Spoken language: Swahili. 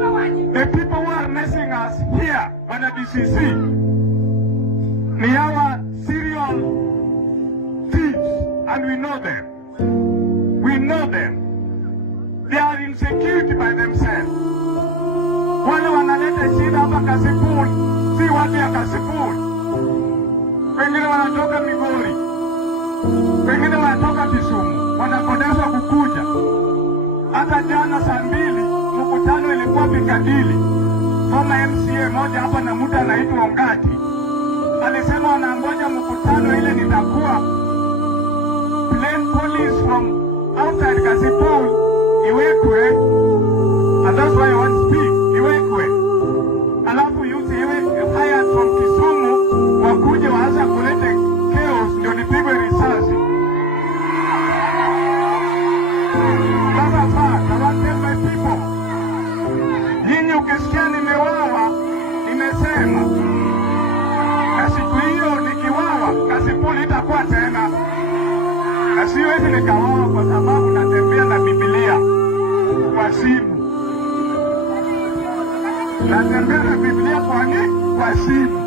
The people who are messing us here on the DCC, they are serial thieves, and we know them. We know them. They are insecurity by themselves. Wale wanaleta shida hapa Kasipul, si watu ya Kasipul. Wengine wanatoka Migori, wengine wanatoka Kisumu, wanakodeshwa kukuja. Hata jana saa 2 mkutano ilikuwa Pikadili. Former MCA moja hapa na mtu anaitwa Ongati alisema wanangoja mkutano ile nitakuwa plain police from outside Kasipul iwekwe, and that's why I want to speak. Iwekwe alafu yuti iwe hired from Kisumu wakuje waanza kulete chaos ndio nipigwe risasi. Sasa I want to tell my people, nyinyi ukisikia nimewawa, nimesema na siku hiyo nikiwawa Kasipul itakuwa tena, na siwezi nikawawa kwa sababu natembea na Biblia kwa simu. Natembea na Biblia kwa simu.